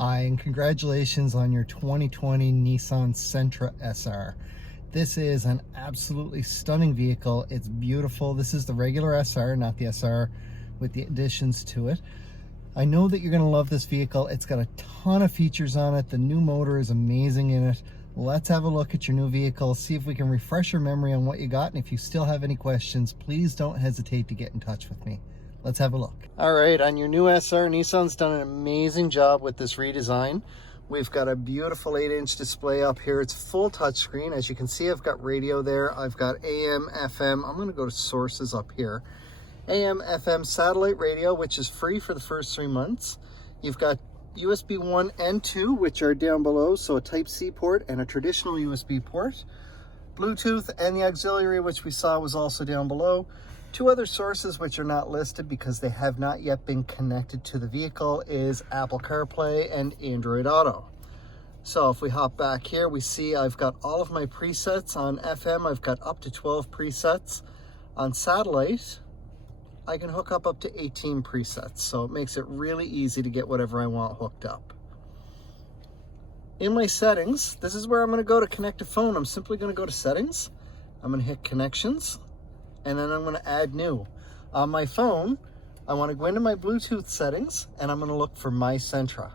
Hi, and congratulations on your 2020 Nissan Sentra SR. This is an absolutely stunning vehicle. It's beautiful. This is the regular SR, not the SR with the additions to it. I know that you're going to love this vehicle. It's got a ton of features on it. The new motor is amazing in it. Let's have a look at your new vehicle, see if we can refresh your memory on what you got. And if you still have any questions, please don't hesitate to get in touch with me. Let's have a look. All right, on your new SR, Nissan's done an amazing job with this redesign. We've got a beautiful 8-inch display up here. It's full touchscreen. As you can see, I've got radio there. I've got AM, FM. I'm going to go to sources up here. AM, FM satellite radio, which is free for the first 3 months. You've got USB 1 and 2, which are down below, so a Type-C port and a traditional USB port. Bluetooth and the auxiliary, which we saw was also down below. 2 other sources which are not listed because they have not yet been connected to the vehicle is Apple CarPlay and Android Auto. So if we hop back here, we see I've got all of my presets. On FM, I've got up to 12 presets. On satellite, I can hook up to 18 presets. So it makes it really easy to get whatever I want hooked up. In my settings, this is where I'm going to go to connect a phone. I'm simply going to go to settings. I'm going to hit connections. And then I'm going to add new. On my phone, I want to go into my Bluetooth settings and I'm going to look for My Sentra.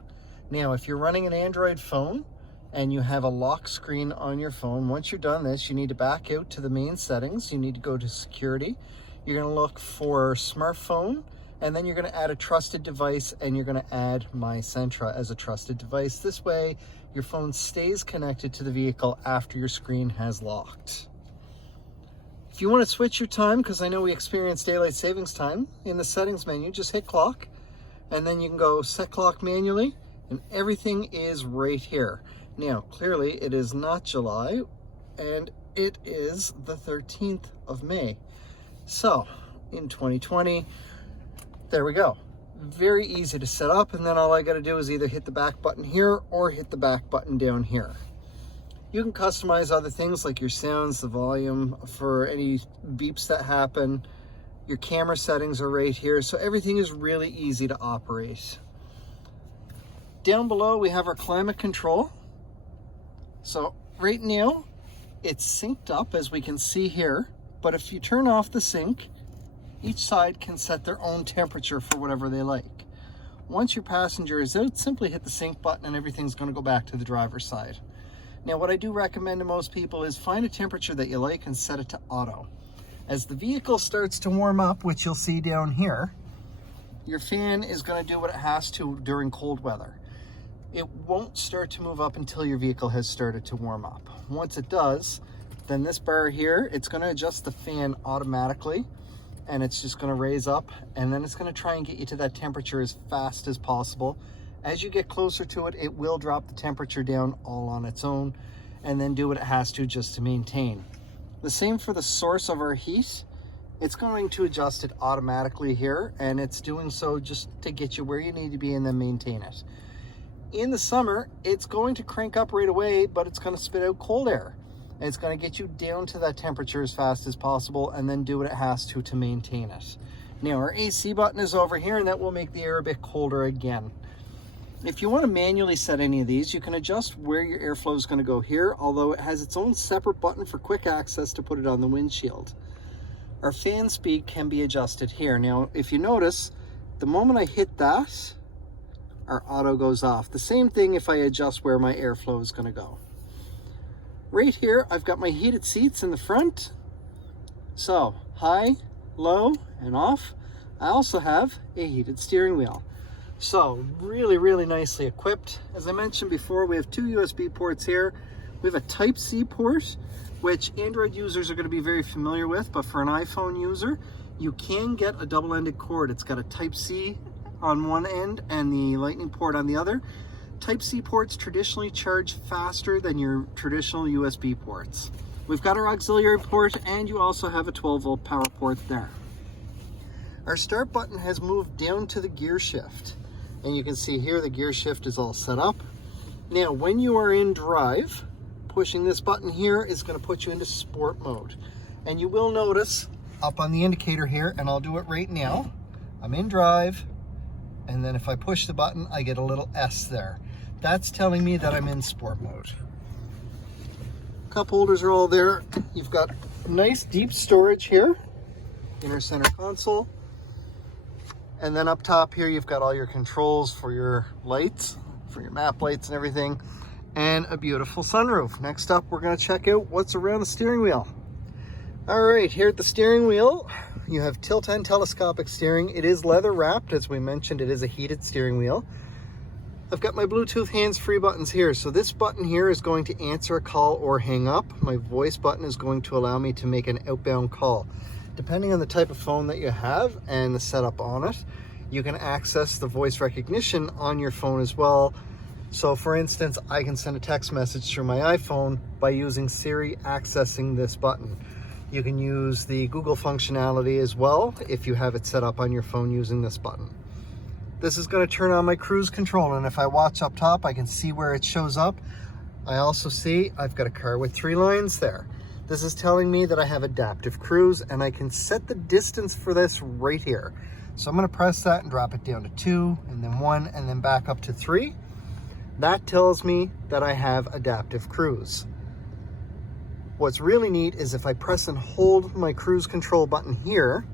Now, if you're running an Android phone and you have a lock screen on your phone, once you're done this, you need to back out to the main settings. You need to go to security. You're going to look for smartphone, and then you're going to add a trusted device, and you're going to add My Sentra as a trusted device. This way, your phone stays connected to the vehicle after your screen has locked. If you want to switch your time, because I know we experience daylight savings time, in the settings menu, just hit clock, and then you can go set clock manually, and everything is right here. Now, clearly, it is not July, and it is the 13th of May. So, in 2020, there we go. Very easy to set up, and then all I got to do is either hit the back button here or hit the back button down here. You can customize other things like your sounds, the volume for any beeps that happen. Your camera settings are right here, so everything is really easy to operate. Down below, we have our climate control. So right now, it's synced up, as we can see here, but if you turn off the sync, each side can set their own temperature for whatever they like. Once your passenger is out, simply hit the sync button and everything's going to go back to the driver's side. Now, what I do recommend to most people is find a temperature that you like and set it to auto. As the vehicle starts to warm up, which you'll see down here, your fan is going to do what it has to during cold weather. It won't start to move up until your vehicle has started to warm up. Once it does, then this bar here, it's going to adjust the fan automatically, and it's just going to raise up, and then it's going to try and get you to that temperature as fast as possible. As you get closer to it, it will drop the temperature down all on its own and then do what it has to just to maintain. The same for the source of our heat. It's going to adjust it automatically here, and it's doing so just to get you where you need to be and then maintain it. In the summer, it's going to crank up right away, but it's going to spit out cold air. And it's going to get you down to that temperature as fast as possible and then do what it has to maintain it. Now, our AC button is over here, and that will make the air a bit colder again. If you want to manually set any of these, you can adjust where your airflow is going to go here, although it has its own separate button for quick access to put it on the windshield. Our fan speed can be adjusted here. Now, if you notice, the moment I hit that, our auto goes off. The same thing if I adjust where my airflow is going to go. Right here, I've got my heated seats in the front. So, high, low, and off. I also have a heated steering wheel. So really, really nicely equipped. As I mentioned before, we have 2 USB ports here. We have a Type-C port, which Android users are going to be very familiar with, but for an iPhone user, you can get a double-ended cord. It's got a Type-C on one end and the Lightning port on the other. Type-C ports traditionally charge faster than your traditional USB ports. We've got our auxiliary port, and you also have a 12-volt power port there. Our start button has moved down to the gear shift. And you can see here the gear shift is all set up. Now, when you are in drive, pushing this button here is going to put you into sport mode. And you will notice up on the indicator here, and I'll do it right now, I'm in drive, and then if I push the button, I get a little S there. That's telling me that I'm in sport mode. Cup holders are all there. You've got nice deep storage here, inner center console. And then up top here, you've got all your controls for your lights, for your map lights and everything, and a beautiful sunroof. Next up, we're gonna check out what's around the steering wheel. All right, here at the steering wheel, you have tilt and telescopic steering. It is leather wrapped, as we mentioned, it is a heated steering wheel. I've got my Bluetooth hands-free buttons here. So this button here is going to answer a call or hang up. My voice button is going to allow me to make an outbound call. Depending on the type of phone that you have and the setup on it, you can access the voice recognition on your phone as well. So for instance, I can send a text message through my iPhone by using Siri accessing this button. You can use the Google functionality as well if you have it set up on your phone using this button. This is going to turn on my cruise control, and if I watch up top, I can see where it shows up. I also see I've got a car with 3 lines there. This is telling me that I have adaptive cruise, and I can set the distance for this right here. So I'm going to press that and drop it down to 2, and then 1, and then back up to 3. That tells me that I have adaptive cruise. What's really neat is if I press and hold my cruise control button here,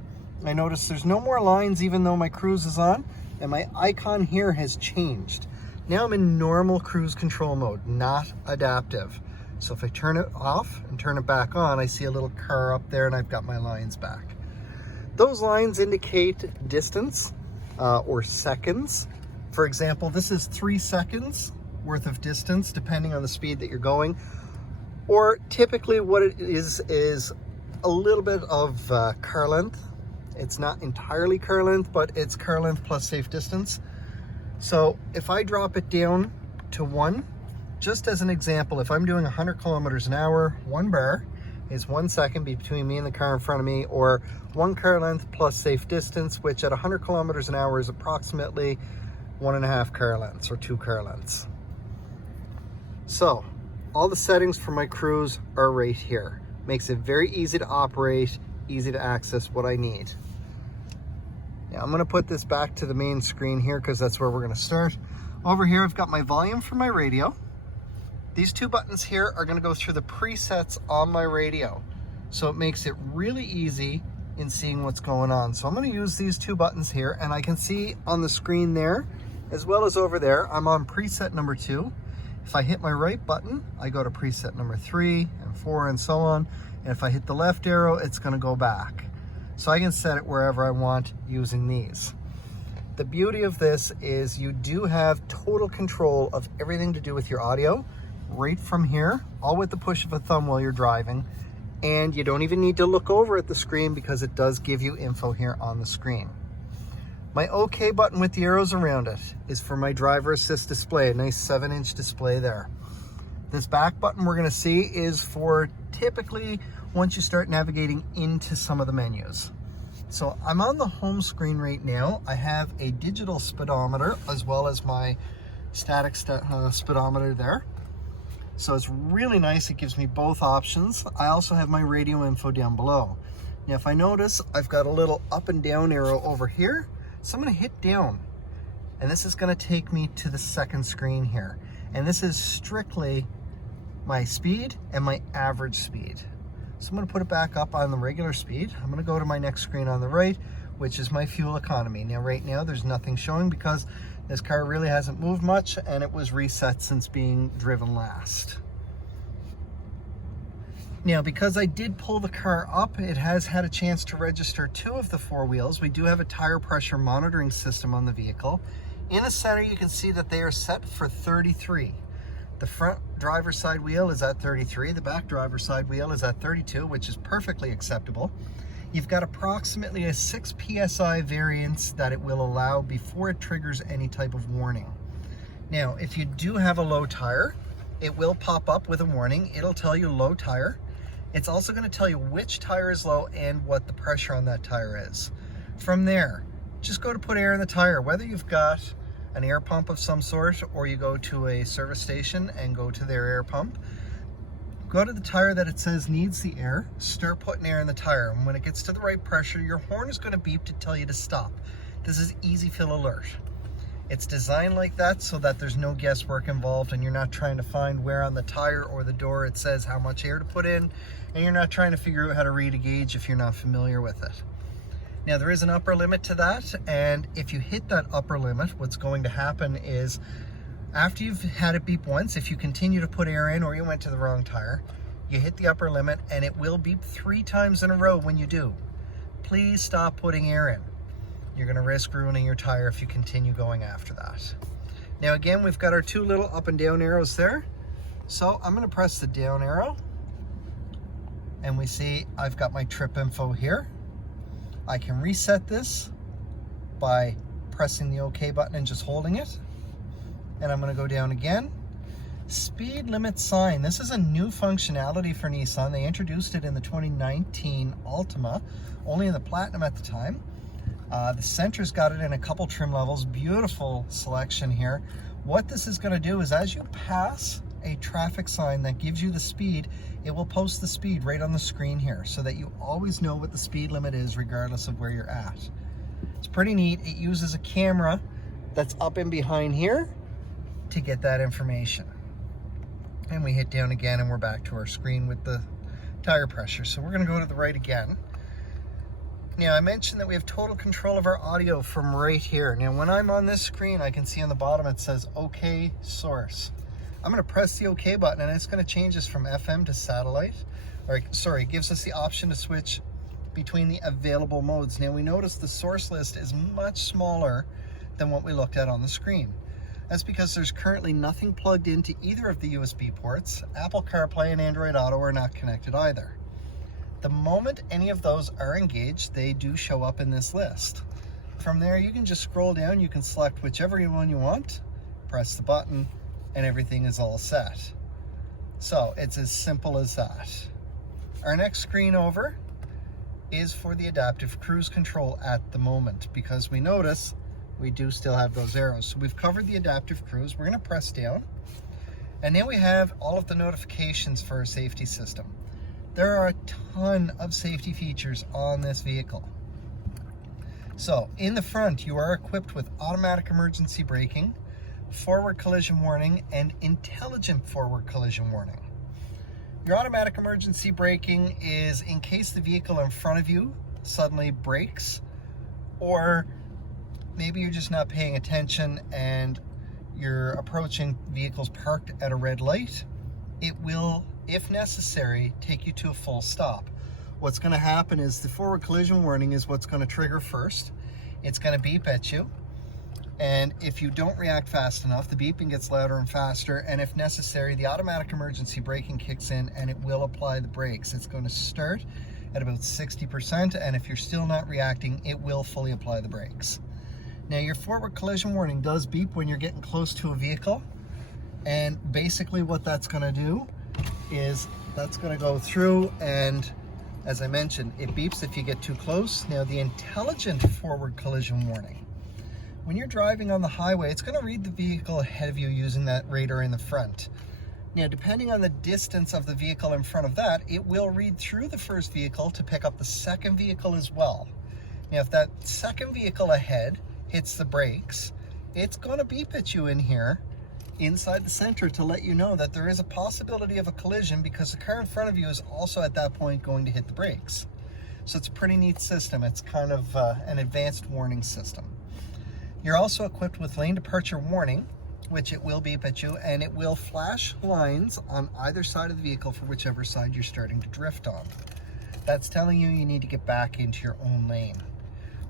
I notice there's no more lines even though my cruise is on, and my icon here has changed. Now I'm in normal cruise control mode, not adaptive. So if I turn it off and turn it back on, I see a little car up there and I've got my lines back. Those lines indicate distance or seconds. For example, this is 3 seconds worth of distance depending on the speed that you're going. Or typically what it is a little bit of car length. It's not entirely car length, but it's car length plus safe distance. So if I drop it down to 1, just as an example, if I'm doing 100 kilometers an hour, 1 bar is 1 second between me and the car in front of me, or 1 car length plus safe distance, which at 100 kilometers an hour is approximately 1.5 car lengths or 2 car lengths. So all the settings for my cruise are right here. Makes it very easy to operate, easy to access what I need. Now I'm going to put this back to the main screen here because that's where we're going to start. Over here I've got my volume for my radio. These 2 buttons here are going to go through the presets on my radio. So it makes it really easy in seeing what's going on. So I'm going to use these 2 buttons here, and I can see on the screen there as well as over there I'm on preset number 2. If I hit my right button, I go to preset number 3 and 4 and so on. And if I hit the left arrow, it's going to go back. So I can set it wherever I want using these. The beauty of this is you do have total control of everything to do with your audio right from here, all with the push of a thumb while you're driving. And you don't even need to look over at the screen because it does give you info here on the screen. My OK button with the arrows around it is for my driver assist display, a nice 7-inch display there. This back button we're going to see is for typically once you start navigating into some of the menus. So I'm on the home screen right now. I have a digital speedometer as well as my static speedometer there. So it's really nice. It gives me both options. I also have my radio info down below. Now if I notice, I've got a little up and down arrow over here. So I'm going to hit down. And this is going to take me to the second screen here. And this is strictly my speed and my average speed. So I'm going to put it back up on the regular speed. I'm going to go to my next screen on the right, which is my fuel economy. Now right now there's nothing showing because this car really hasn't moved much and it was reset since being driven last. Now because I did pull the car up, it has had a chance to register 2 of the 4 wheels. We do have a tire pressure monitoring system on the vehicle. In the center you can see that they are set for 33. The front driver's side wheel is at 33, the back driver's side wheel is at 32, which is perfectly acceptable. You've got approximately a 6 PSI variance that it will allow before it triggers any type of warning. Now, if you do have a low tire, it will pop up with a warning. It'll tell you low tire. It's also going to tell you which tire is low and what the pressure on that tire is. From there, just go to put air in the tire, whether you've got an air pump of some sort or you go to a service station and go to their air pump. Go to the tire that it says needs the air, start putting air in the tire, and when it gets to the right pressure, your horn is going to beep to tell you to stop. This is easy fill alert. It's designed like that so that there's no guesswork involved, and you're not trying to find where on the tire or the door it says how much air to put in, and you're not trying to figure out how to read a gauge if you're not familiar with it. Now, there is an upper limit to that, and if you hit that upper limit, what's going to happen is after you've had it beep once, if you continue to put air in or you went to the wrong tire, you hit the upper limit and it will beep 3 times in a row when you do. Please stop putting air in. You're going to risk ruining your tire if you continue going after that. Now again, we've got our 2 little up and down arrows there. So I'm going to press the down arrow and we see I've got my trip info here. I can reset this by pressing the OK button and just holding it. And I'm going to go down again. Speed limit sign. This is a new functionality for Nissan. They introduced it in the 2019 Altima, only in the Platinum at the time. The Sentra's got it in a couple trim levels. Beautiful selection here. What this is going to do is as you pass a traffic sign that gives you the speed, it will post the speed right on the screen here so that you always know what the speed limit is regardless of where you're at. It's pretty neat. It uses a camera that's up in behind here to get that information. And we hit down again and we're back to our screen with the tire pressure. So we're going to go to the right again. Now, I mentioned that we have total control of our audio from right here. Now, when I'm on this screen, I can see on the bottom it says OK source. I'm going to press the OK button and it's going to change us from FM to satellite. Or, sorry, it gives us the option to switch between the available modes. Now, we notice the source list is much smaller than what we looked at on the screen. That's because there's currently nothing plugged into either of the USB ports. Apple CarPlay and Android Auto are not connected either. The moment any of those are engaged, they do show up in this list. From there, you can just scroll down, you can select whichever one you want, press the button, and everything is all set. So it's as simple as that. Our next screen over is for the adaptive cruise control at the moment, because we notice we do still have those arrows. So we've covered the adaptive cruise. We're going to press down, and then we have all of the notifications for our safety system. There are a ton of safety features on this vehicle. So in the front, you are equipped with automatic emergency braking, forward collision warning, and intelligent forward collision warning. Your automatic emergency braking is in case the vehicle in front of you suddenly brakes, or maybe you're just not paying attention and you're approaching vehicles parked at a red light. It will, if necessary, take you to a full stop. What's going to happen is the forward collision warning is what's going to trigger first. It's going to beep at you, and if you don't react fast enough, the beeping gets louder and faster, and if necessary, the automatic emergency braking kicks in and it will apply the brakes. It's going to start at about 60%, and if you're still not reacting, it will fully apply the brakes. Now, your forward collision warning does beep when you're getting close to a vehicle, and basically what that's going to do is that's going to go through, and as I mentioned, it beeps if you get too close. Now, the intelligent forward collision warning, when you're driving on the highway, it's going to read the vehicle ahead of you using that radar in the front. Now, depending on the distance of the vehicle in front of that, it will read through the first vehicle to pick up the second vehicle as well. Now, if that second vehicle ahead hits the brakes, it's going to beep at you in here inside the Sentra to let you know that there is a possibility of a collision, because the car in front of you is also at that point going to hit the brakes. So it's a pretty neat system. It's kind of an advanced warning system. You're also equipped with lane departure warning, which it will beep at you, and it will flash lines on either side of the vehicle for whichever side you're starting to drift on. That's telling you you need to get back into your own lane.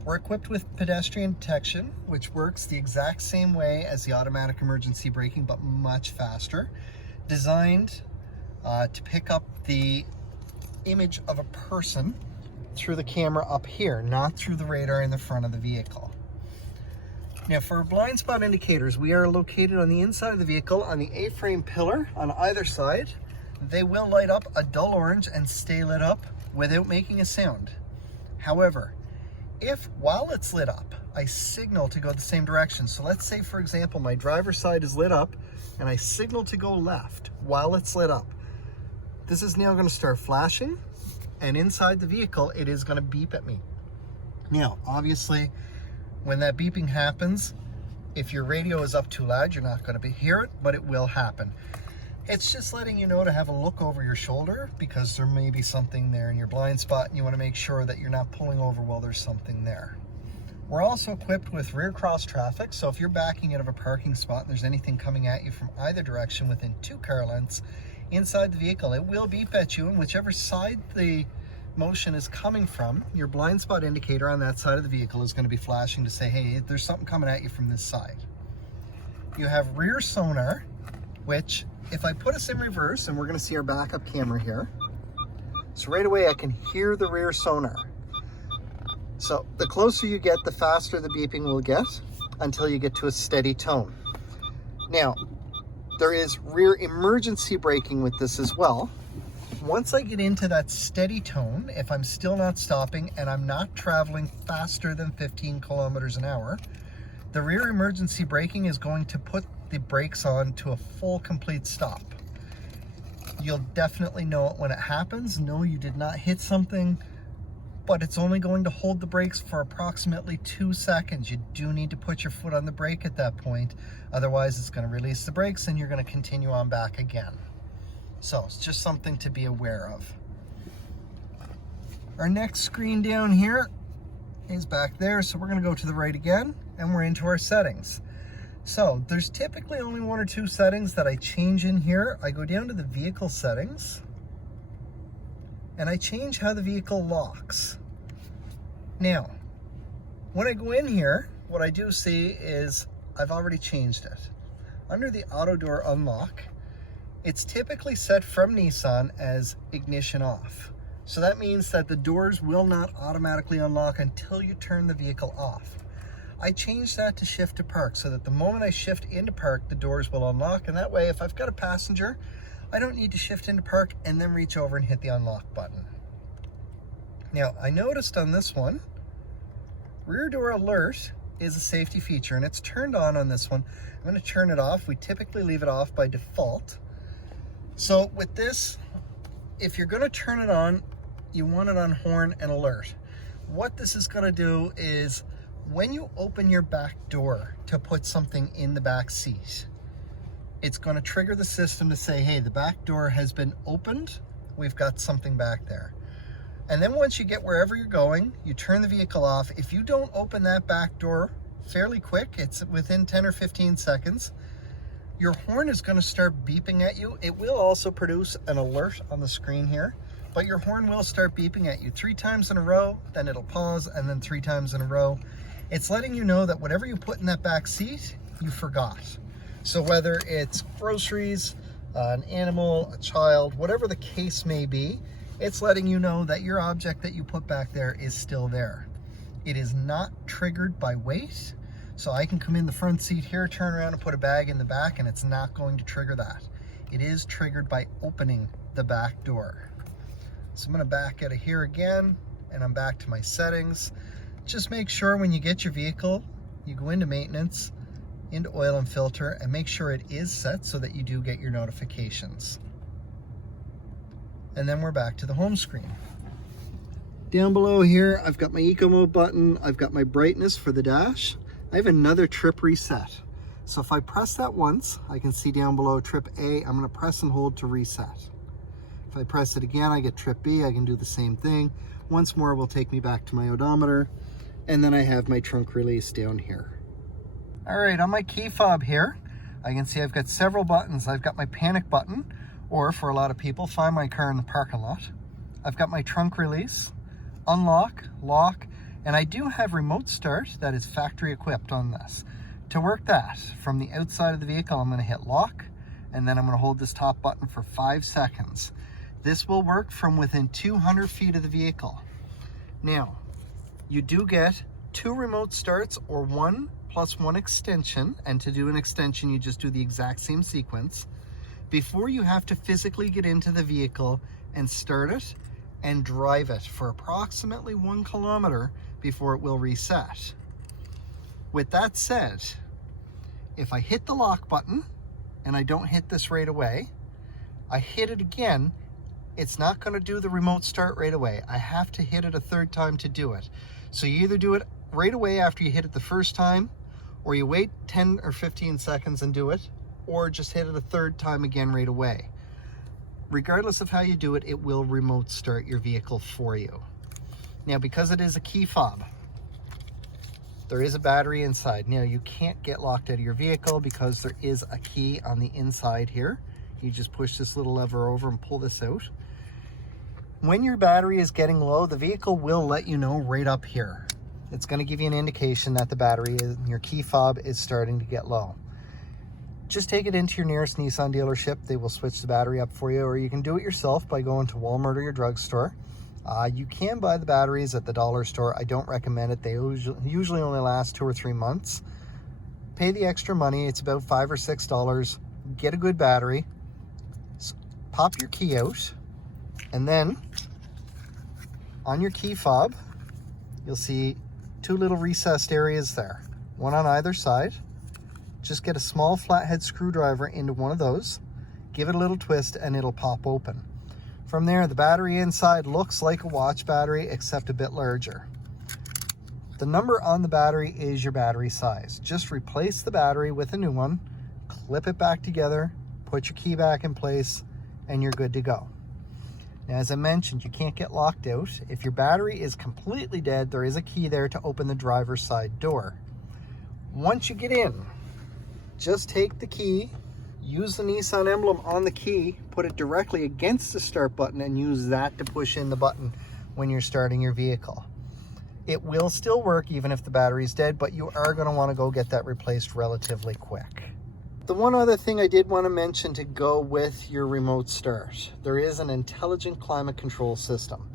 We're equipped with pedestrian detection, which works the exact same way as the automatic emergency braking, but much faster. Designed to pick up the image of a person through the camera up here, not through the radar in the front of the vehicle. Now, for blind spot indicators, we are located on the inside of the vehicle on the A-frame pillar on either side. They will light up a dull orange and stay lit up without making a sound. However, if while it's lit up, I signal to go the same direction. So let's say, for example, my driver's side is lit up and I signal to go left while it's lit up. This is now going to start flashing, and inside the vehicle, it is going to beep at me. Now, obviously, when that beeping happens, If your radio is up too loud, you're not going to hear it, but it will happen. It's just letting you know to have a look over your shoulder because there may be something there in your blind spot and you want to make sure that you're not pulling over while there's something there. We're also equipped with rear cross traffic, so if you're backing out of a parking spot and there's anything coming at you from either direction within 2 car lengths inside the vehicle, it will beep at you, and whichever side the motion is coming from, your blind spot indicator on that side of the vehicle is going to be flashing to say, hey, there's something coming at you from this side. You have rear sonar, which if I put us in reverse, and we're going to see our backup camera here, so right away I can hear the rear sonar. So the closer you get, the faster the beeping will get until you get to a steady tone. Now, there is rear emergency braking with this as well. Once I get into that steady tone, if I'm still not stopping and I'm not traveling faster than 15 kilometers an hour, the rear emergency braking is going to put the brakes on to a full complete stop. You'll definitely know it when it happens. No, you did not hit something, but it's only going to hold the brakes for approximately 2 seconds. You do need to put your foot on the brake at that point. Otherwise, it's going to release the brakes and you're going to continue on back again. So it's just something to be aware of. Our next screen down here is back there. So we're going to go to the right again and we're into our settings. So there's typically only 1 or 2 settings that I change in here. I go down to the vehicle settings and I change how the vehicle locks. Now, when I go in here, what I do see is I've already changed it. Under the auto door unlock, it's typically set from Nissan as ignition off. So that means that the doors will not automatically unlock until you turn the vehicle off. I changed that to shift to park so that the moment I shift into park, the doors will unlock. And that way, if I've got a passenger, I don't need to shift into park and then reach over and hit the unlock button. Now, I noticed on this one, rear door alert is a safety feature and it's turned on this one. I'm going to turn it off. We typically leave it off by default. So with this, if you're going to turn it on, you want it on horn and alert. What this is going to do is when you open your back door to put something in the back seat, it's going to trigger the system to say, hey, the back door has been opened. We've got something back there. And then once you get wherever you're going, you turn the vehicle off. If you don't open that back door fairly quick, it's within 10 or 15 seconds, your horn is going to start beeping at you. It will also produce an alert on the screen here, but your horn will start beeping at you 3 times in a row, then it'll pause, and then 3 times in a row. It's letting you know that whatever you put in that back seat, you forgot. So whether it's groceries, an animal, a child, whatever the case may be, it's letting you know that your object that you put back there is still there. It is not triggered by weight. So I can come in the front seat here, turn around and put a bag in the back, and it's not going to trigger that. It is triggered by opening the back door. So I'm going to back out of here again, and I'm back to my settings. Just make sure when you get your vehicle, you go into maintenance, into oil and filter, and make sure it is set so that you do get your notifications. And then we're back to the home screen. Down below here, I've got my eco mode button. I've got my brightness for the dash. I have another trip reset. So if I press that once, I can see down below trip A. I'm going to press and hold to reset. If I press it again, I get trip B. I can do the same thing. Once more will take me back to my odometer. And then I have my trunk release down here. All right, on my key fob here, I can see I've got several buttons. I've got my panic button, or for a lot of people, find my car in the parking lot. I've got my trunk release, unlock, lock, and I do have remote start that is factory equipped on this. To work that, from the outside of the vehicle, I'm going to hit lock, and then I'm going to hold this top button for 5 seconds. This will work from within 200 feet of the vehicle. Now, you do get 2 remote starts or 1 plus 1 extension, and to do an extension, you just do the exact same sequence before you have to physically get into the vehicle and start it and drive it for approximately 1 kilometer before it will reset. With that said, if I hit the lock button and I don't hit this right away, I hit it again, it's not going to do the remote start right away. I have to hit it a 3rd time to do it. So you either do it right away after you hit it the 1st time, or you wait 10 or 15 seconds and do it, or just hit it a third time again right away. Regardless of how you do it, it will remote start your vehicle for you. Now, because it is a key fob, there is a battery inside. Now, you can't get locked out of your vehicle because there is a key on the inside here. You just push this little lever over and pull this out. When your battery is getting low, the vehicle will let you know right up here. It's going to give you an indication that the battery in your key fob is starting to get low. Just take it into your nearest Nissan dealership. They will switch the battery up for you, or you can do it yourself by going to Walmart or your drugstore. You can buy the batteries at the dollar store. I don't recommend it. They usually only last 2 or 3 months. Pay the extra money. It's about $5 or $6. Get a good battery. Pop your key out, and then on your key fob, you'll see 2 little recessed areas there, one on either side. Just get a small flathead screwdriver into one of those, give it a little twist, and it'll pop open. From there, the battery inside looks like a watch battery, except a bit larger. The number on the battery is your battery size. Just replace the battery with a new one, clip it back together, put your key back in place, and you're good to go. Now, as I mentioned, you can't get locked out. If your battery is completely dead, there is a key there to open the driver's side door. Once you get in, just take the key, use the Nissan emblem on the key, put it directly against the start button, and use that to push in the button when you're starting your vehicle. It will still work even if the battery's dead, but you are going to want to go get that replaced relatively quick. The one other thing I did want to mention to go with your remote start, there is an intelligent climate control system.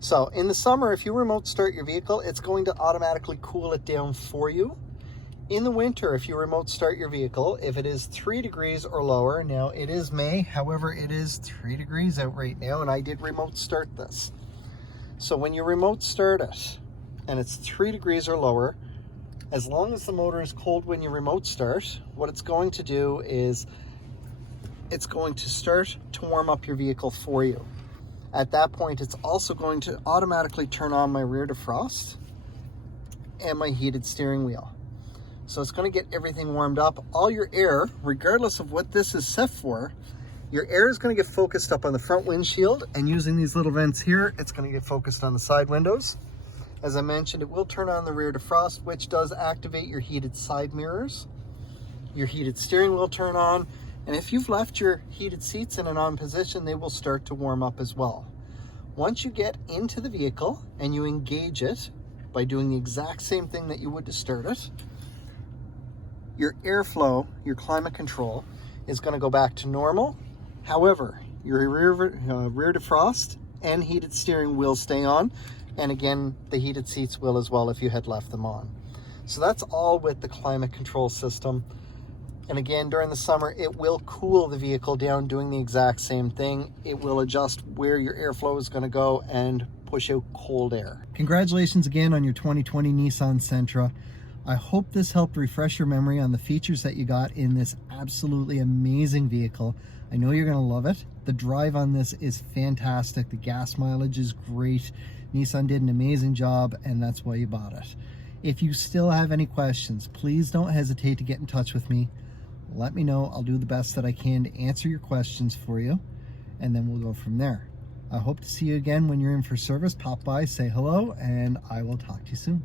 So in the summer, if you remote start your vehicle, it's going to automatically cool it down for you. In the winter, if you remote start your vehicle, if it is 3 degrees or lower, now it is May, however, it is 3 degrees out right now, and I did remote start this. So when you remote start it, and it's 3 degrees or lower, as long as the motor is cold when you remote start, what it's going to do is it's going to start to warm up your vehicle for you. At that point, it's also going to automatically turn on my rear defrost and my heated steering wheel. So it's going to get everything warmed up. All your air, regardless of what this is set for, your air is going to get focused up on the front windshield, and using these little vents here, it's going to get focused on the side windows. As I mentioned, it will turn on the rear defrost, which does activate your heated side mirrors. Your heated steering will turn on, and if you've left your heated seats in an on position, they will start to warm up as well. Once you get into the vehicle and you engage it by doing the exact same thing that you would to start it, your airflow, your climate control, is going to go back to normal. However, your rear defrost and heated steering will stay on. And again, the heated seats will as well if you had left them on. So that's all with the climate control system. And again, during the summer, it will cool the vehicle down doing the exact same thing. It will adjust where your airflow is going to go and push out cold air. Congratulations again on your 2020 Nissan Sentra. I hope this helped refresh your memory on the features that you got in this absolutely amazing vehicle. I know you're going to love it. The drive on this is fantastic. The gas mileage is great. Nissan did an amazing job, and that's why you bought it. If you still have any questions, please don't hesitate to get in touch with me. Let me know. I'll do the best that I can to answer your questions for you, and then we'll go from there. I hope to see you again when you're in for service. Pop by, say hello, and I will talk to you soon.